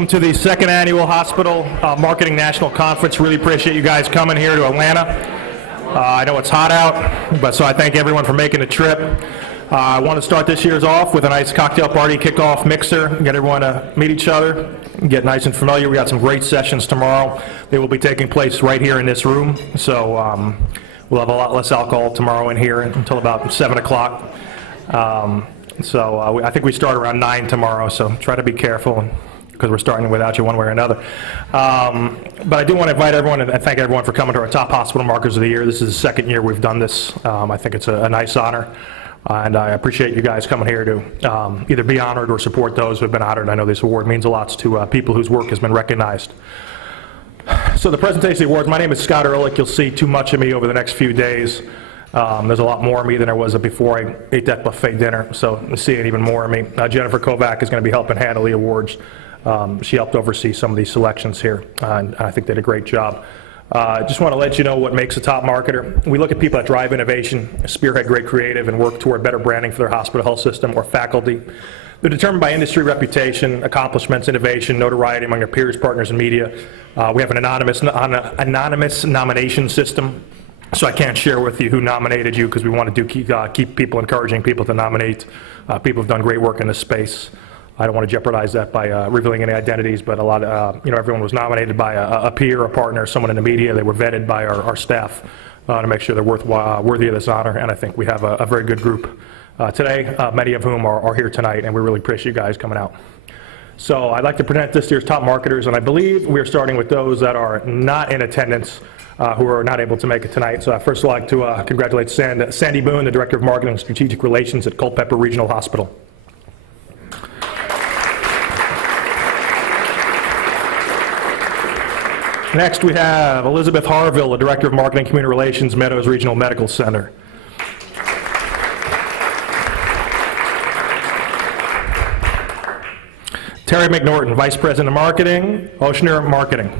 Welcome to the second annual Hospital Marketing National Conference. Really appreciate you guys coming here to Atlanta. I know it's hot out, but so I thank everyone for making the trip. I want to start this year's off with a nice cocktail party kickoff mixer, get everyone to meet each other, get nice and familiar. We got some great sessions tomorrow. They will be taking place right here in this room, so we'll have a lot less alcohol tomorrow in here until about 7 o'clock. I think we start around 9 tomorrow, so try to be careful because we're starting without you one way or another. But I do want to invite everyone and thank everyone for coming to our top hospital markers of the year. This is the second year we've done this. I think it's a nice honor. And I appreciate you guys coming here to either be honored or support those who have been honored. I know this award means a lot to people whose work has been recognized. So the presentation of the awards, my name is Scott Ehrlich. You'll see too much of me over the next few days. There's a lot more of me than there was before I ate that buffet dinner, so you'll see even more of me. Jennifer Kovac is going to be helping handle the awards. She helped oversee some of these selections here, and I think they did a great job. Just want to let you know what makes a top marketer. We look at people that drive innovation, spearhead great creative, and work toward better branding for their hospital health system or faculty. They're determined by industry reputation, accomplishments, innovation, notoriety among their peers, partners, and media. We have an anonymous nomination system, so I can't share with you who nominated you because we want to keep people encouraging people to nominate people who've done great work in this space. I don't want to jeopardize that by revealing any identities, but a lot of, everyone was nominated by a peer, a partner, someone in the media. They were vetted by our staff to make sure they're worthy of this honor, and I think we have a very good group today, many of whom are here tonight, and we really appreciate you guys coming out. So I'd like to present this year's top marketers, and I believe we're starting with those that are not in attendance, who are not able to make it tonight. So I first like to congratulate Sandy Boone, the Director of Marketing and Strategic Relations at Culpeper Regional Hospital. Next, we have Elizabeth Harville, the Director of Marketing and Community Relations, Meadows Regional Medical Center. Terry McNorton, Vice President of Marketing, Oshner Marketing.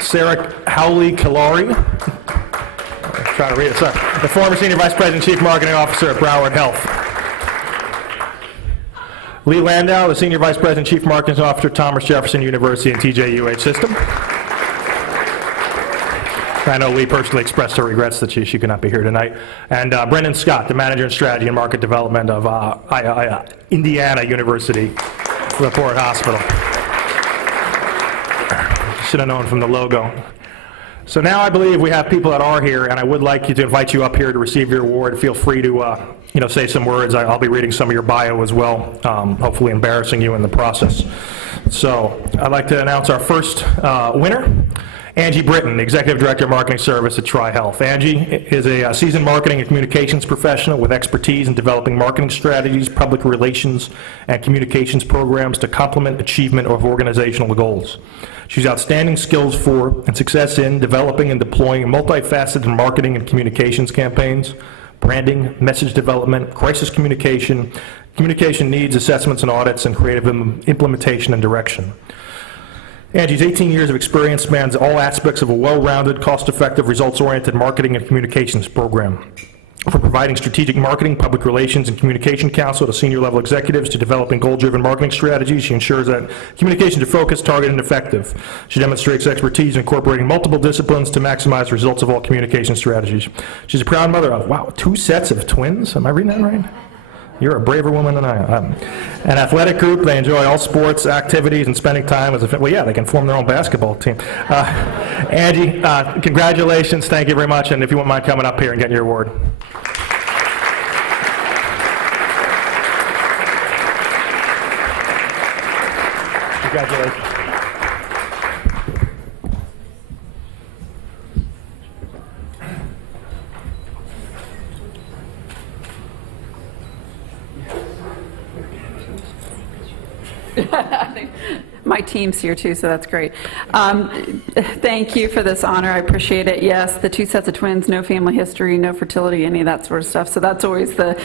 Sarah Howley-Kalari, trying to read it, sorry, the former Senior Vice President and Chief Marketing Officer at Broward Health. Lee Landau, the Senior Vice President, Chief Marketing Officer, Thomas Jefferson University and TJUH System. I know Lee personally expressed her regrets that she could not be here tonight. And Brendan Scott, the Manager in Strategy and Market Development of Indiana University, LaPorte Hospital. Should have known from the logo. So now I believe we have people that are here, and I would like to invite you up here to receive your award. Feel free to say some words. I'll be reading some of your bio as well, hopefully embarrassing you in the process. So I'd like to announce our first winner, Angie Britton, Executive Director of Marketing Service at TriHealth. Angie is a seasoned marketing and communications professional with expertise in developing marketing strategies, public relations, and communications programs to complement achievement of organizational goals. She's outstanding skills for and success in developing and deploying multifaceted marketing and communications campaigns, branding, message development, crisis communication, communication needs assessments and audits, and creative implementation and direction. Angie's 18 years of experience spans all aspects of a well-rounded, cost-effective, results-oriented marketing and communications program. From providing strategic marketing, public relations, and communication counsel to senior-level executives to developing goal-driven marketing strategies, she ensures that communications are focused, targeted, and effective. She demonstrates expertise in incorporating multiple disciplines to maximize the results of all communication strategies. She's a proud mother of, wow, 2 sets of twins? Am I reading that right? You're a braver woman than I am. An athletic group, they enjoy all sports, activities, and spending time as a, well, yeah, they can form their own basketball team. Angie, congratulations, thank you very much, and if you wouldn't mind coming up here and getting your award. Congratulations. my team's here too, so that's great. Thank you for this honor. I appreciate it. Yes, the 2 sets of twins, no family history, no fertility, any of that sort of stuff. So that's always the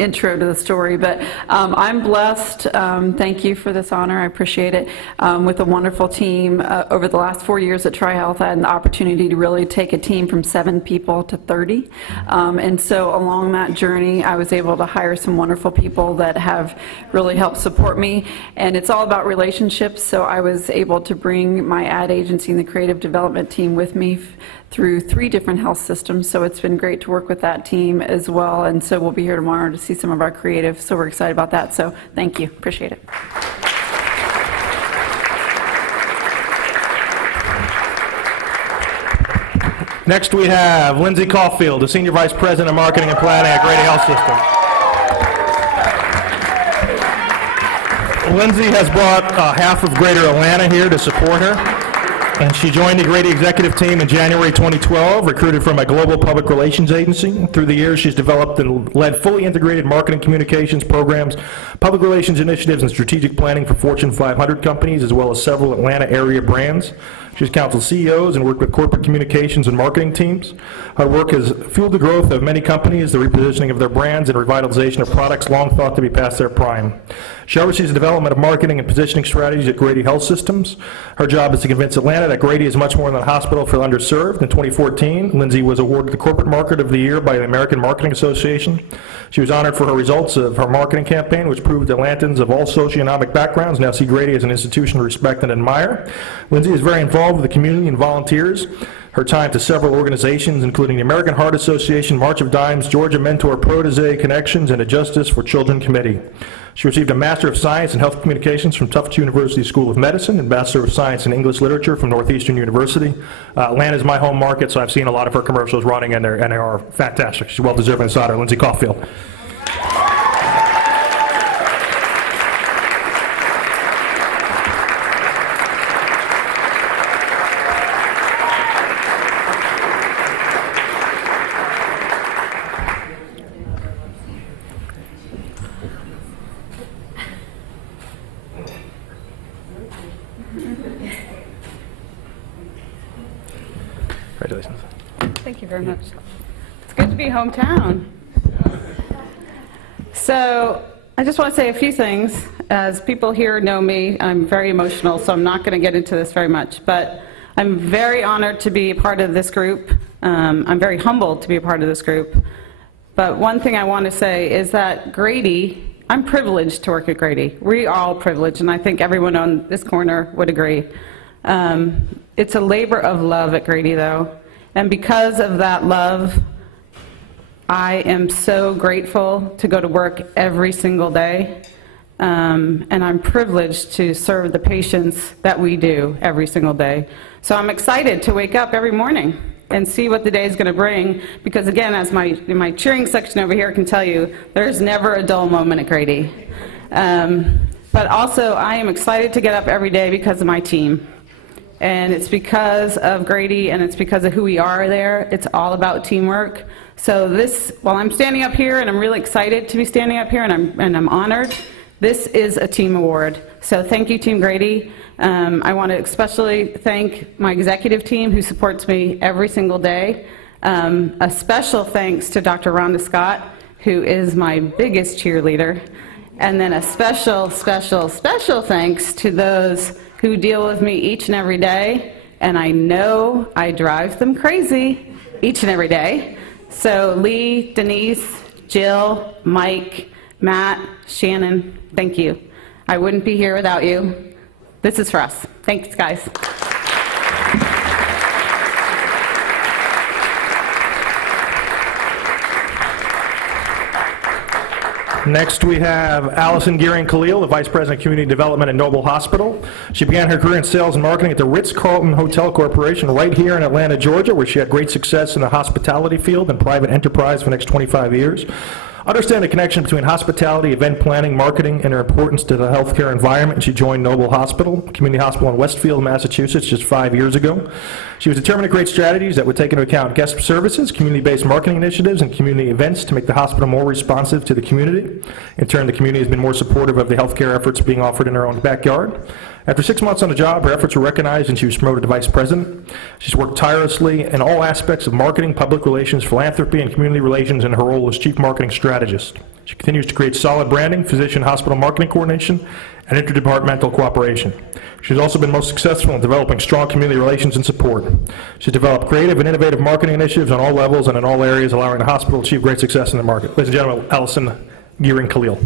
intro to the story. But I'm blessed. Thank you for this honor. I appreciate it. With a wonderful team. Over the last 4 years at TriHealth, I had an opportunity to really take a team from 7 people to 30. And so along that journey, I was able to hire some wonderful people that have really helped support me. And it's all about relationships, so I was able to bring my ad agency and the creative development team with me through 3 different health systems, so it's been great to work with that team as well. And so we'll be here tomorrow to see some of our creative, so we're excited about that. So thank you, appreciate it. Next we have Lindsay Caulfield, the Senior Vice President of Marketing and Planning at Grady Health System. Lindsay has brought half of Greater Atlanta here to support her, and she joined the Grady executive team in January 2012, recruited from a global public relations agency. Through the years, she's developed and led fully integrated marketing communications programs, public relations initiatives, and strategic planning for Fortune 500 companies, as well as several Atlanta area brands. She's counseled CEOs and worked with corporate communications and marketing teams. Her work has fueled the growth of many companies, the repositioning of their brands, and revitalization of products long thought to be past their prime. She oversees the development of marketing and positioning strategies at Grady Health Systems. Her job is to convince Atlanta that Grady is much more than a hospital for the underserved. In 2014, Lindsay was awarded the Corporate Marketer of the Year by the American Marketing Association. She was honored for her results of her marketing campaign, which proved Atlantans of all socioeconomic backgrounds now see Grady as an institution to respect and admire. Lindsay is very involved with the community and volunteers. Her time to several organizations, including the American Heart Association, March of Dimes, Georgia Mentor Protege Connections, and a Justice for Children Committee. She received a Master of Science in Health Communications from Tufts University School of Medicine and Master of Science in English Literature from Northeastern University. Atlanta is my home market, so I've seen a lot of her commercials running, and they are fantastic. She's well-deserved insider, Lindsay Caulfield. Congratulations. Thank you very much. It's good to be hometown. So I just want to say a few things. As people here know me, I'm very emotional, so I'm not going to get into this very much. But I'm very honored to be a part of this group. I'm very humbled to be a part of this group. But one thing I want to say is that Grady, I'm privileged to work at Grady. We're all privileged, and I think everyone on this corner would agree. It's a labor of love at Grady, though. And because of that love, I am so grateful to go to work every single day. And I'm privileged to serve the patients that we do every single day. So I'm excited to wake up every morning and see what the day is going to bring. Because again, as my cheering section over here can tell you, there's never a dull moment at Grady. But also, I am excited to get up every day because of my team. And it's because of Grady, and it's because of who we are there. It's all about teamwork. So this, while I'm standing up here, and I'm really excited to be standing up here, and I'm honored, this is a team award. So thank you, Team Grady. I want to especially thank my executive team who supports me every single day. A special thanks to Dr. Rhonda Scott, who is my biggest cheerleader. And then a special, special, special thanks to those who deal with me each and every day, and I know I drive them crazy each and every day. So Lee, Denise, Jill, Mike, Matt, Shannon, thank you. I wouldn't be here without you. This is for us. Thanks, guys. Next, we have Allison Gearing-Khalil, the Vice President of Community Development at Noble Hospital. She began her career in sales and marketing at the Ritz-Carlton Hotel Corporation right here in Atlanta, Georgia, where she had great success in the hospitality field and private enterprise for the next 25 years. Understand the connection between hospitality, event planning, marketing, and their importance to the healthcare environment. She joined Noble Hospital, Community Hospital in Westfield, Massachusetts, just 5 years ago. She was determined to create strategies that would take into account guest services, community-based marketing initiatives, and community events to make the hospital more responsive to the community. In turn, the community has been more supportive of the healthcare efforts being offered in their own backyard. After 6 months on the job, her efforts were recognized and she was promoted to vice president. She's worked tirelessly in all aspects of marketing, public relations, philanthropy, and community relations in her role as chief marketing strategist. She continues to create solid branding, physician-hospital marketing coordination, and interdepartmental cooperation. She's also been most successful in developing strong community relations and support. She's developed creative and innovative marketing initiatives on all levels and in all areas, allowing the hospital to achieve great success in the market. Ladies and gentlemen, Allison Gearing Khalil.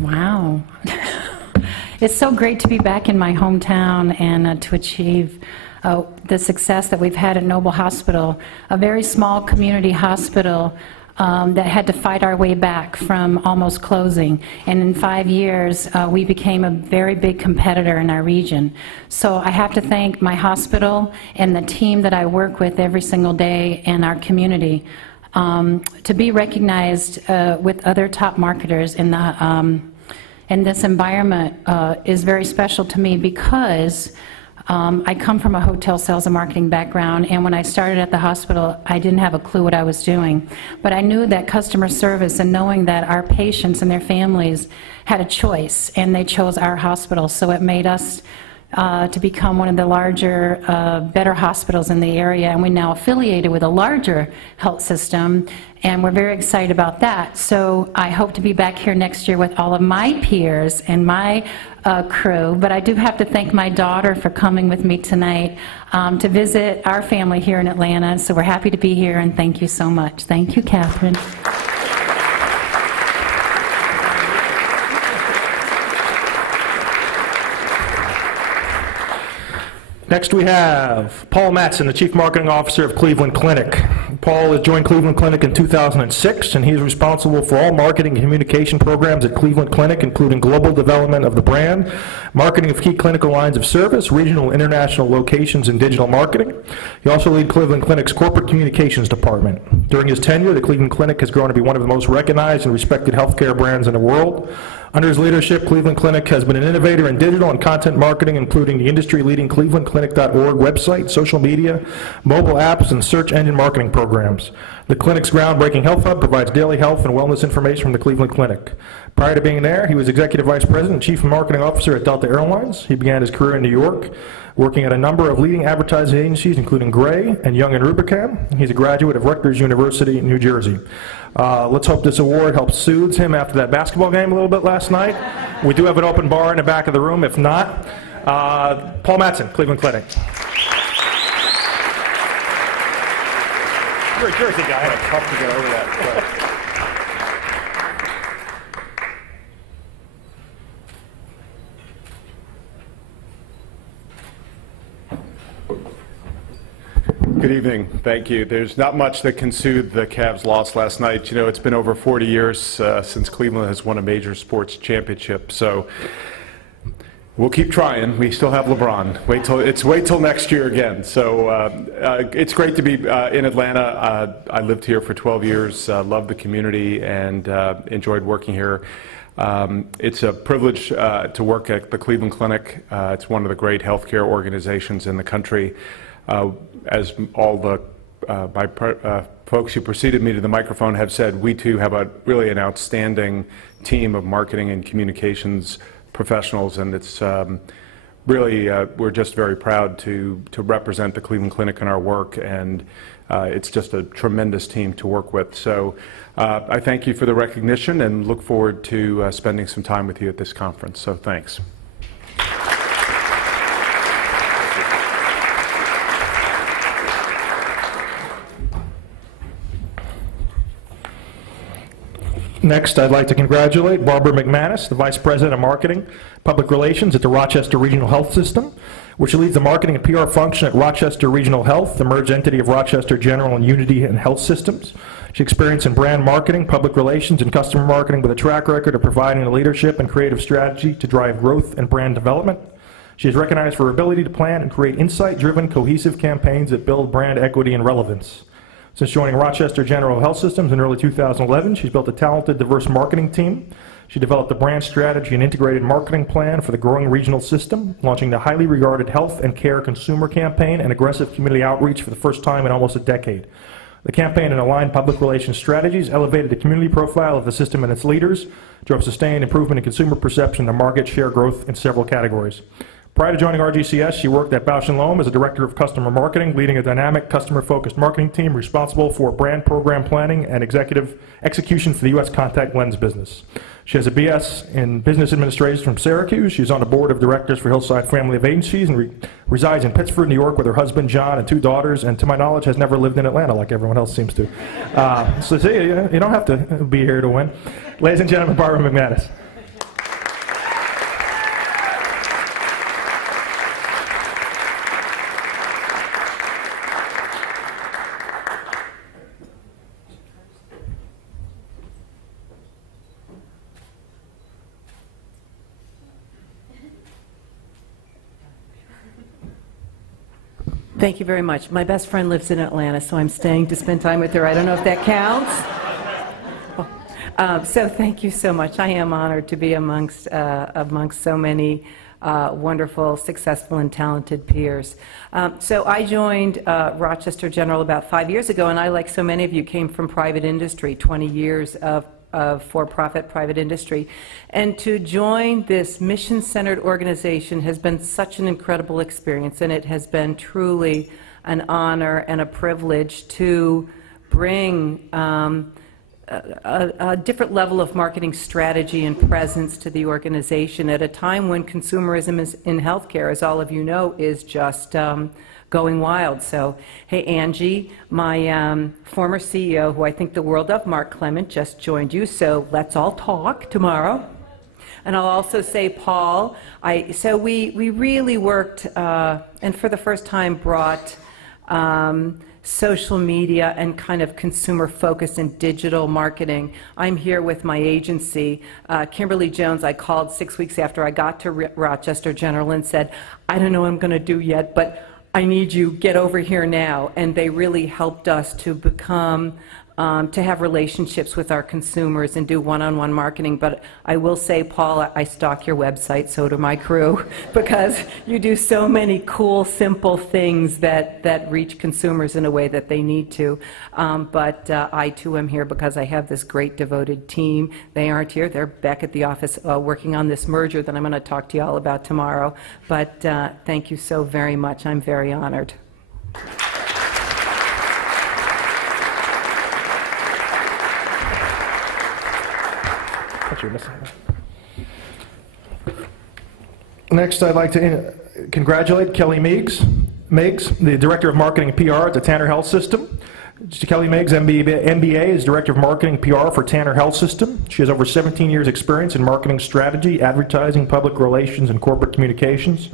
Wow. It's so great to be back in my hometown and to achieve the success that we've had at Noble Hospital, a very small community hospital that had to fight our way back from almost closing. And in 5 years, we became a very big competitor in our region. So I have to thank my hospital and the team that I work with every single day in our community. To be recognized with other top marketers in this environment is very special to me because I come from a hotel sales and marketing background, and when I started at the hospital, I didn't have a clue what I was doing. But I knew that customer service and knowing that our patients and their families had a choice, and they chose our hospital, so it made us to become one of the larger, better hospitals in the area, and we're now affiliated with a larger health system, and we're very excited about that. So I hope to be back here next year with all of my peers and my crew, but I do have to thank my daughter for coming with me tonight to visit our family here in Atlanta, so we're happy to be here, and thank you so much. Thank you, Catherine. Next we have Paul Matson, the Chief Marketing Officer of Cleveland Clinic. Paul has joined Cleveland Clinic in 2006, and he is responsible for all marketing and communication programs at Cleveland Clinic, including global development of the brand, marketing of key clinical lines of service, regional and international locations, and digital marketing. He also leads Cleveland Clinic's corporate communications department. During his tenure, the Cleveland Clinic has grown to be one of the most recognized and respected healthcare brands in the world. Under his leadership, Cleveland Clinic has been an innovator in digital and content marketing, including the industry-leading clevelandclinic.org website, social media, mobile apps, and search engine marketing programs. The clinic's groundbreaking Health Hub provides daily health and wellness information from the Cleveland Clinic. Prior to being there, he was Executive Vice President and Chief Marketing Officer at Delta Airlines. He began his career in New York, working at a number of leading advertising agencies, including Gray and Young & Rubicam. He's a graduate of Rutgers University in New Jersey. Let's hope this award helps soothe him after that basketball game a little bit last night. We do have an open bar in the back of the room. If not, Paul Matson, Cleveland Clinic. You're a Jersey guy. It's tough to get over that. Good evening. Thank you. There's not much that can soothe the Cavs' loss last night. You know, it's been over 40 years since Cleveland has won a major sports championship, so we'll keep trying. We still have LeBron. Wait till next year again. So it's great to be in Atlanta. I lived here for 12 years, loved the community, and enjoyed working here. It's a privilege to work at the Cleveland Clinic. It's one of the great healthcare organizations in the country. As all the folks who preceded me to the microphone have said, we too have really an outstanding team of marketing and communications professionals, and it's really, we're just very proud to represent the Cleveland Clinic in our work, and it's just a tremendous team to work with. So I thank you for the recognition and look forward to spending some time with you at this conference. So thanks. Next, I'd like to congratulate Barbara McManus, the Vice President of Marketing, Public Relations at the Rochester Regional Health System, where she leads the marketing and PR function at Rochester Regional Health, the merged entity of Rochester General and Unity and Health Systems. She experienced in brand marketing, public relations, and customer marketing with a track record of providing the leadership and creative strategy to drive growth and brand development. She is recognized for her ability to plan and create insight-driven, cohesive campaigns that build brand equity and relevance. Since joining Rochester General Health Systems in early 2011, she's built a talented, diverse marketing team. She developed a brand strategy and integrated marketing plan for the growing regional system, launching the highly regarded Health and Care Consumer Campaign and aggressive community outreach for the first time in almost a decade. The campaign and aligned public relations strategies elevated the community profile of the system and its leaders, drove sustained improvement in consumer perception and market share growth in several categories. Prior to joining RGCS, she worked at Bausch & Lomb as a director of customer marketing, leading a dynamic, customer-focused marketing team responsible for brand program planning and executive execution for the U.S. contact lens business. She has a BS in business administration from Syracuse. She's on the board of directors for Hillside Family of Agencies and resides in Pittsford, New York with her husband, John, and 2 daughters, and to my knowledge has never lived in Atlanta like everyone else seems to. So see, you don't have to be here to win. Ladies and gentlemen, Barbara McManus. Thank you very much. My best friend lives in Atlanta, so I'm staying to spend time with her. I don't know if that counts. So thank you so much. I am honored to be amongst so many wonderful, successful, and talented peers. So I joined Rochester General about 5 years ago, and I, like so many of you, came from private industry, 20 years of for-profit private industry. And to join this mission-centered organization has been such an incredible experience, and it has been truly an honor and a privilege to bring a different level of marketing strategy and presence to the organization at a time when consumerism in healthcare, as all of you know, is just going wild. So, hey, Angie, my former CEO, who I think the world of, Mark Clement, just joined you, so let's all talk tomorrow. And I'll also say, Paul, so we really worked, and for the first time brought social media and kind of consumer focus and digital marketing. I'm here with my agency. Kimberly Jones, I called 6 weeks after I got to Rochester General and said, I don't know what I'm going to do yet, but I need you, get over here now. And they really helped us to become, to have relationships with our consumers and do one-on-one marketing. But I will say, Paul, I stalk your website, so do my crew, because you do so many cool, simple things that reach consumers in a way that they need to. But I, too, am here because I have this great, devoted team. They aren't here. They're back at the office working on this merger that I'm going to talk to you all about tomorrow. But thank you so very much. I'm very honored. Next, I'd like to congratulate Kelly Meigs, the Director of Marketing and PR at the Tanner Health System. Kelly Meigs, MBA, is Director of Marketing and PR for Tanner Health System. She has over 17 years' experience in marketing strategy, advertising, public relations, and corporate communications.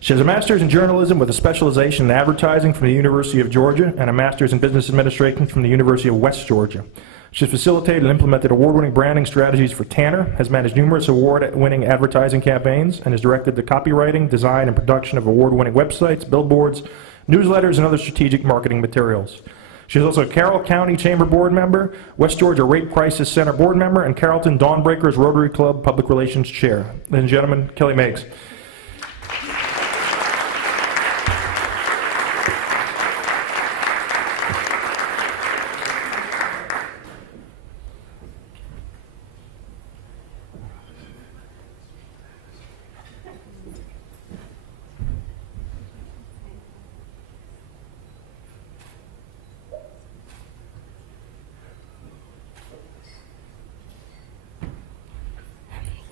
She has a master's in journalism with a specialization in advertising from the University of Georgia and a master's in business administration from the University of West Georgia. She has facilitated and implemented award-winning branding strategies for Tanner, has managed numerous award-winning advertising campaigns, and has directed the copywriting, design, and production of award-winning websites, billboards, newsletters, and other strategic marketing materials. She is also a Carroll County Chamber Board member, West Georgia Rape Crisis Center Board member, and Carrollton Dawnbreakers Rotary Club Public Relations Chair. Ladies and gentlemen, Kelly Meigs.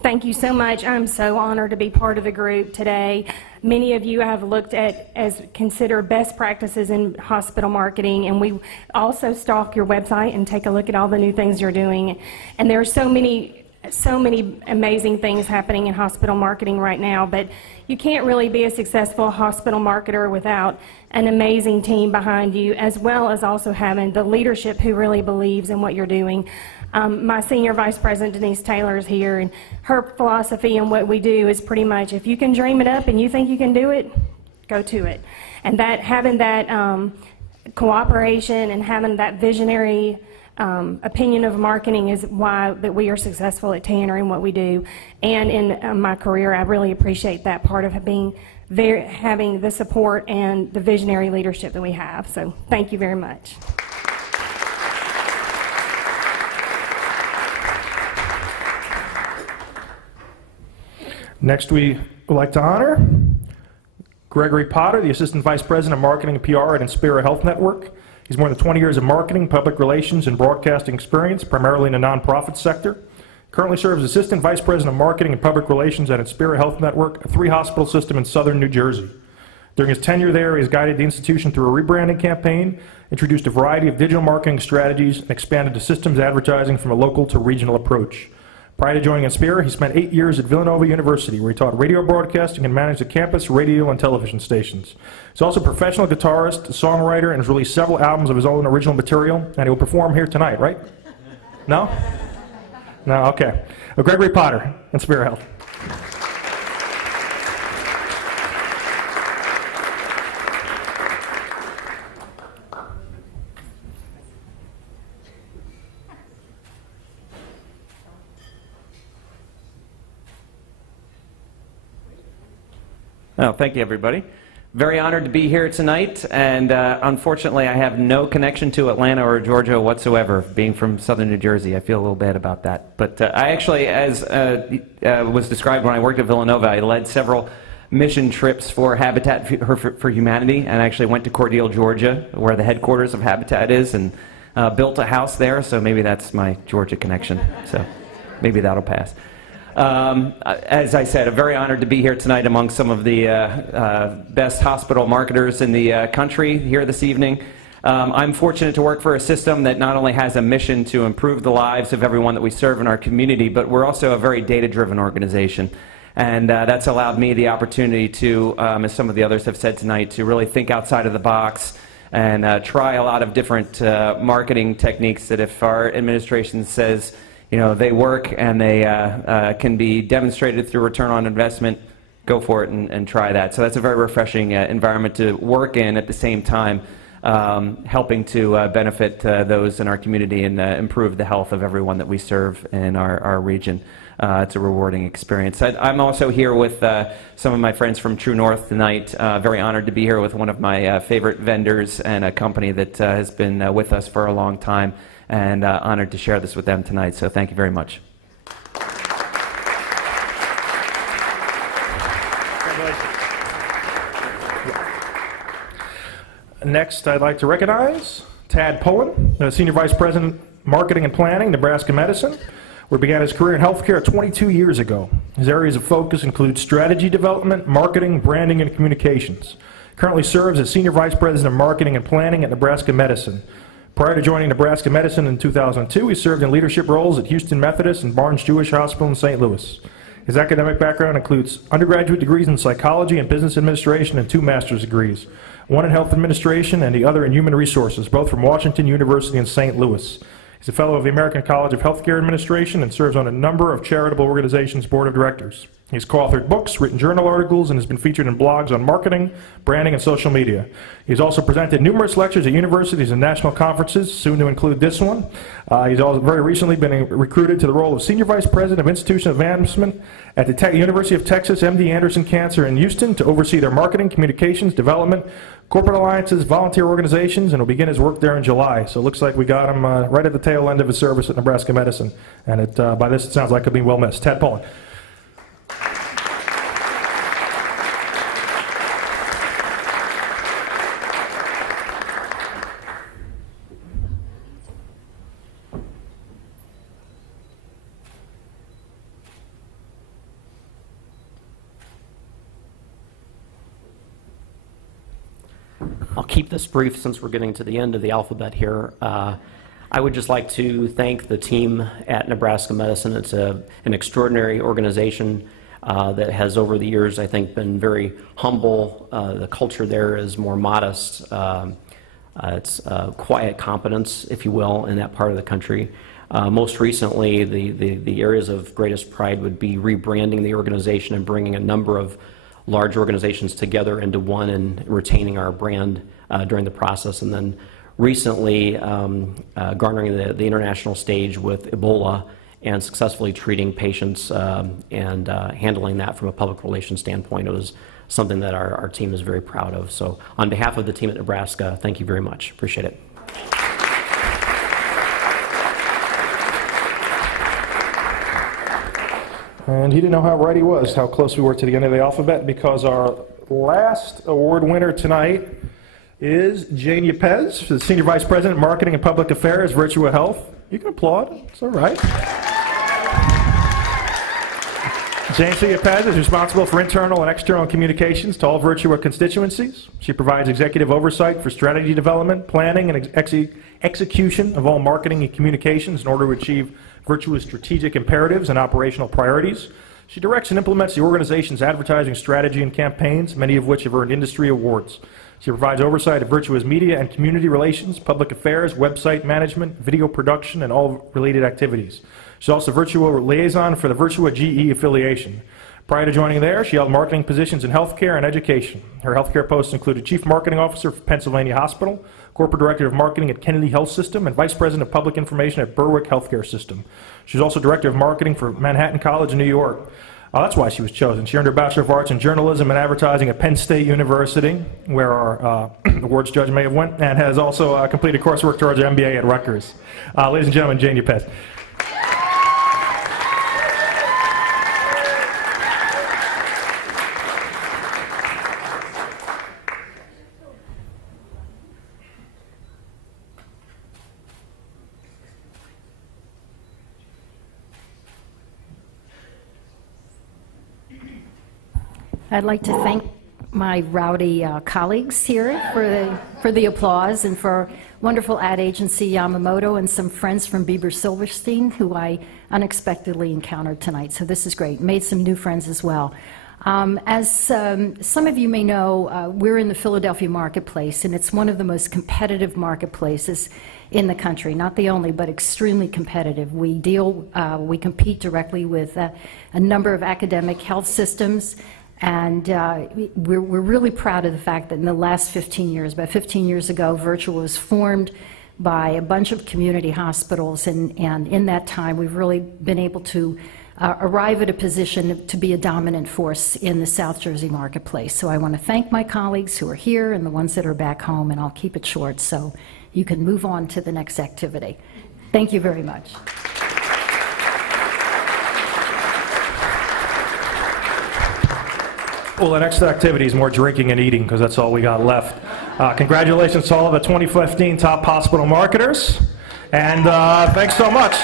Thank you so much. I'm so honored to be part of the group today. Many of you have looked at as considered best practices in hospital marketing, and we also stalk your website and take a look at all the new things you're doing. And there are so many so many amazing things happening in hospital marketing right now, but you can't really be a successful hospital marketer without an amazing team behind you, as well as also having the leadership who really believes in what you're doing. My Senior Vice President, Denise Taylor, is here, and her philosophy and what we do is pretty much, if you can dream it up and you think you can do it, go to it. And that having that cooperation and having that visionary opinion of marketing is why that we are successful at Tanner in what we do. And in my career, I really appreciate that part of being there, having the support and the visionary leadership that we have. So thank you very much. Next, we would like to honor Gregory Potter, the Assistant Vice President of Marketing and PR at Inspira Health Network. He's more than 20 years of marketing, public relations, and broadcasting experience, primarily in the nonprofit sector. Currently serves as Assistant Vice President of Marketing and Public Relations at Inspira Health Network, a 3-hospital system in southern New Jersey. During his tenure there, he has guided the institution through a rebranding campaign, introduced a variety of digital marketing strategies, and expanded the system's advertising from a local to regional approach. Prior to joining Inspira, he spent 8 years at Villanova University, where he taught radio broadcasting and managed the campus radio and television stations. He's also a professional guitarist, songwriter, and has released several albums of his own original material, and he will perform here tonight, right? No? No, okay. Well, Gregory Potter, Inspira Health. Oh, thank you, everybody. Very honored to be here tonight, and unfortunately I have no connection to Atlanta or Georgia whatsoever, being from southern New Jersey. I feel a little bad about that. But I actually, as was described when I worked at Villanova, I led several mission trips for Habitat for Humanity, and I actually went to Cordele, Georgia, where the headquarters of Habitat is, and built a house there, so maybe that's my Georgia connection. So maybe that'll pass. As I said, I'm very honored to be here tonight among some of the best hospital marketers in the country here this evening. I'm fortunate to work for a system that not only has a mission to improve the lives of everyone that we serve in our community, but we're also a very data-driven organization. And that's allowed me the opportunity to, as some of the others have said tonight, to really think outside of the box and try a lot of different marketing techniques that if our administration says, you know, they work and they can be demonstrated through return on investment, go for it and try that. So that's a very refreshing environment to work in, at the same time helping to benefit those in our community and improve the health of everyone that we serve in our region. It's a rewarding experience. I'm also here with some of my friends from True North tonight. Very honored to be here with one of my favorite vendors and a company that has been with us for a long time, and honored to share this with them tonight. So thank you very much. Next, I'd like to recognize Tad Pullen, Senior Vice President, Marketing and Planning, Nebraska Medicine, where he began his career in healthcare 22 years ago. His areas of focus include strategy development, marketing, branding, and communications. Currently serves as Senior Vice President of Marketing and Planning at Nebraska Medicine. Prior to joining Nebraska Medicine in 2002, he served in leadership roles at Houston Methodist and Barnes Jewish Hospital in St. Louis. His academic background includes undergraduate degrees in psychology and business administration and 2 master's degrees, one in health administration and the other in human resources, both from Washington University in St. Louis. He's a fellow of the American College of Healthcare Administration and serves on a number of charitable organizations' board of directors. He's co-authored books, written journal articles, and has been featured in blogs on marketing, branding, and social media. He's also presented numerous lectures at universities and national conferences, soon to include this one. He's also very recently been recruited to the role of Senior Vice President of Institution Advancement at the University of Texas MD Anderson Cancer in Houston to oversee their marketing, communications, development, corporate alliances, volunteer organizations, and will begin his work there in July. So it looks like we got him right at the tail end of his service at Nebraska Medicine. And by this, it sounds like he'll be well missed. Tad Pullen. I'll keep this brief since we're getting to the end of the alphabet here. I would just like to thank the team at Nebraska Medicine. It's an extraordinary organization that has, over the years, I think, been very humble. The culture there is more modest. It's quiet competence, if you will, in that part of the country. Most recently, the areas of greatest pride would be rebranding the organization and bringing a number of large organizations together into one and retaining our brand during the process. And then recently garnering the international stage with Ebola and successfully treating patients and handling that from a public relations standpoint. It was something that our team is very proud of. So on behalf of the team at Nebraska, thank you very much. Appreciate it. And he didn't know how right he was, how close we were to the end of the alphabet, because our last award winner tonight is Jane Yepez, the Senior Vice President, Marketing and Public Affairs, Virtua Health. You can applaud. It's all right. Jane C. Yepez is responsible for internal and external communications to all Virtua constituencies. She provides executive oversight for strategy development, planning, and execution of all marketing and communications in order to achieve Virtua's strategic imperatives and operational priorities. She directs and implements the organization's advertising strategy and campaigns, many of which have earned industry awards. She provides oversight of Virtua's media and community relations, public affairs, website management, video production, and all related activities. She's also Virtua liaison for the Virtua GE affiliation. Prior to joining there, she held marketing positions in healthcare and education. Her healthcare posts included Chief Marketing Officer for Pennsylvania Hospital, Corporate Director of Marketing at Kennedy Health System, and Vice President of Public Information at Berwick Healthcare System. She was also Director of Marketing for Manhattan College in New York. That's why she was chosen. She earned her Bachelor of Arts in Journalism and Advertising at Penn State University, where our awards judge may have went, and has also completed coursework towards her MBA at Rutgers. Ladies and gentlemen, Jane Yepez. I'd like to thank my rowdy colleagues here for the applause, and for wonderful ad agency Yamamoto and some friends from Bieber Silverstein who I unexpectedly encountered tonight. So this is great. Made some new friends as well. As some of you may know, we're in the Philadelphia marketplace, and it's one of the most competitive marketplaces in the country. Not the only, but extremely competitive. We compete directly with a number of academic health systems. And we're really proud of the fact that in the last 15 years, about 15 years ago, Virtua was formed by a bunch of community hospitals, and in that time we've really been able to arrive at a position to be a dominant force in the South Jersey marketplace. So I want to thank my colleagues who are here and the ones that are back home, and I'll keep it short so you can move on to the next activity. Thank you very much. Well, the next activity is more drinking and eating, because that's all we got left. Congratulations to all of the 2015 top hospital marketers, and thanks so much.